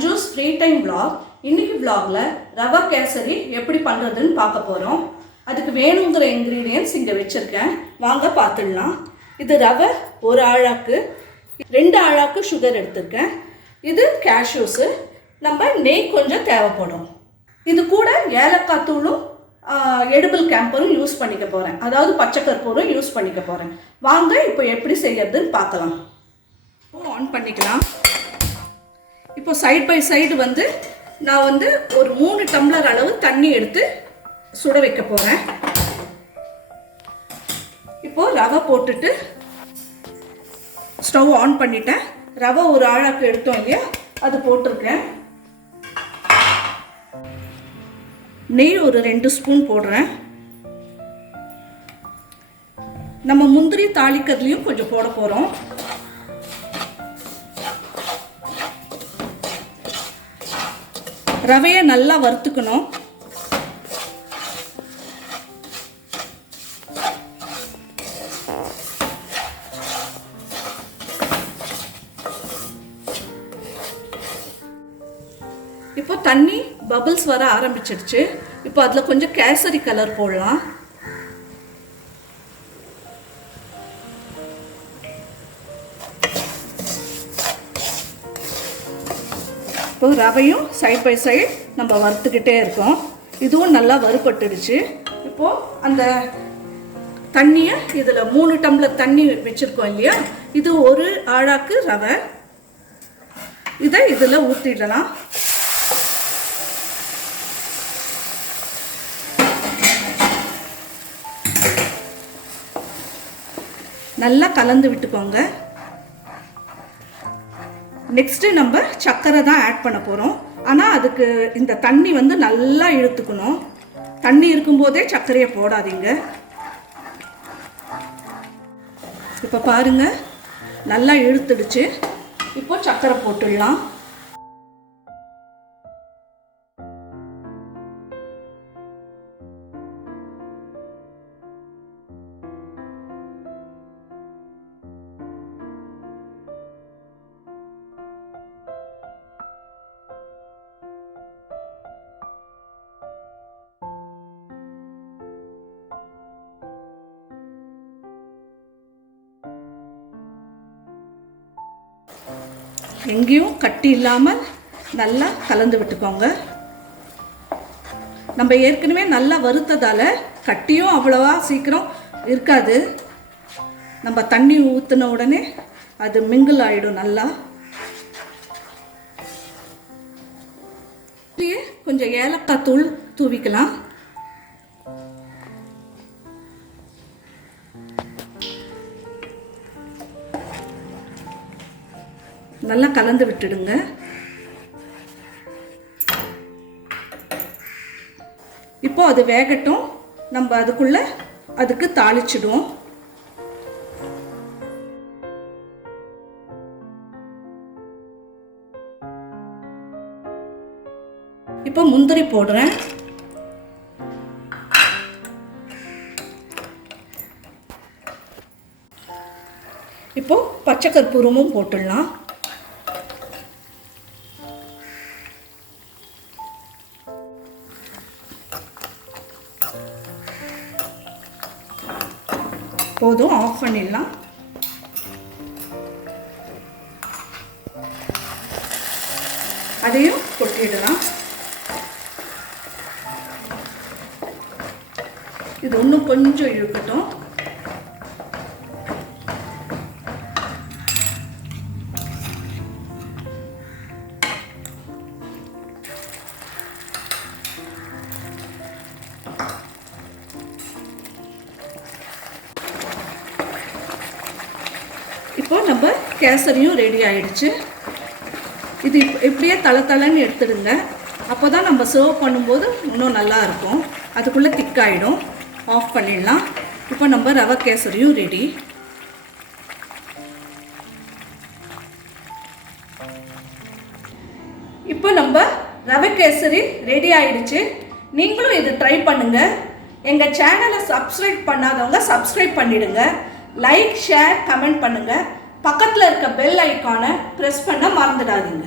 Sanju's free time vlog. இன்னைக்கு vlogல ரவா கேசரி எப்படி பண்றதுன்னு பார்க்க போறோம். அதுக்கு வேணுங்கிற ingredients இங்க வெச்சிருக்கேன். வாங்க பார்த்துடலாம். இது ரவை ஒரு ஆழாக்கு 2 ஆழாக்கு sugar எடுத்துர்க்கேன். இது cashews. நம்ம நெய் கொஞ்சம் தேவைப்படும். இது கூட ஏலக்காய் தூளும் edible camphor யூஸ் பண்ணிக்க போறேன். அதாவது பச்சை கற்பூரம் யூஸ் பண்ணிக்க போறேன். வாங்க இப்போ எப்படி செய்யறதுன்னு பார்க்கலாம். ஆன் பண்ணிக்கலாம். இப்போ சைடு பை சைடு வந்து நான் வந்து ஒரு 3 டம்ளர் அளவு தண்ணி எடுத்து சுட வைக்க போறேன். இப்போ ரவை போட்டுட்டு ஸ்டவ் ஆன் பண்ணிட்டேன். ரவை ஒரு ஆழாக்கு எடுத்தோம் இல்லையா, அது போட்டுருக்கேன். நெய் ஒரு 2 ஸ்பூன் போடுறேன். நம்ம முந்திரி தாளிக்கிறதுலையும் கொஞ்சம் போட போறோம். ரவையை நல்லா வறுத்துக்கணும். இப்போ தண்ணி பபிள்ஸ் வர ஆரம்பிச்சிடுச்சு. இப்போ அதில் கொஞ்சம் கேசரி கலர் போடலாம். இப்போ ரவையும் சைட் பை சைடு நம்ம வறுத்துக்கிட்டே இருக்கோம். இதுவும் நல்லா வறுபட்டுடுச்சு. இப்போது அந்த தண்ணியை இதில் 3 டம்ளர் தண்ணி வச்சுருக்கோம் இல்லையா, இது ஒரு ஆழாக்கு ரவை. இதை இதில் ஊற்றிடலாம். நல்லா கலந்து விட்டுக்கோங்க. நெக்ஸ்ட்டு நம்ம சர்க்கரை தான் ஆட் பண்ண போகிறோம். ஆனால் அதுக்கு இந்த தண்ணி வந்து நல்லா இழுத்துக்கணும். தண்ணி இருக்கும்போதே சர்க்கரையை போடாதீங்க. இப்போ பாருங்கள், நல்லா இழுத்துடுச்சு. இப்போ சர்க்கரை போட்டுடலாம். எங்கேயும் கட்டி இல்லாமல் நல்லா கலந்து விட்டுக்கோங்க. நம்ம ஏற்கனவே நல்லா வறுத்ததால் கட்டியும் அவ்வளவா சீக்கிரம் இருக்காது. நம்ம தண்ணி ஊற்றின உடனே அது மிங்கிள் ஆகிடும். நல்லா கொஞ்சம் ஏலக்காய் தூள் தூவிக்கலாம். நல்லா கலந்து விட்டுடுங்க. இப்போ அது வேகட்டும். நம்ம அதுக்கு தாளிச்சிடுவோம். இப்போ முந்திரி போடுறேன். இப்போ பச்சை கற்பூரமும் போட்டுடலாம். போதும், ஆஃப் பண்ணிடலாம். அதையும் கொட்டிடலாம். இது இன்னும் கொஞ்சம் இழுக்கட்டும். இப்போ நம்ம கேசரியும் ரெடி ஆயிடுச்சு. இது இப்படியே தளன்னு எடுத்துடுங்க. அப்போ தான் நம்ம சர்வ் பண்ணும்போது இன்னும் நல்லா இருக்கும். அதுக்குள்ளே திக்காயிடும். ஆஃப் பண்ணிடலாம். இப்போ நம்ம ரவை கேசரியும் ரெடி. இப்போ நம்ம ரவை கேசரி ரெடி ஆயிடுச்சு. நீங்களும் இது ட்ரை பண்ணுங்க. எங்கள் சேனலை சப்ஸ்கிரைப் பண்ணாதவங்க சப்ஸ்கிரைப் பண்ணிடுங்க. லைக், ஷேர், கமெண்ட் பண்ணுங்க. பக்கத்தில் இருக்க பெல் ஐக்கானை ப்ரெஸ் பண்ண மறந்துடாதீங்க.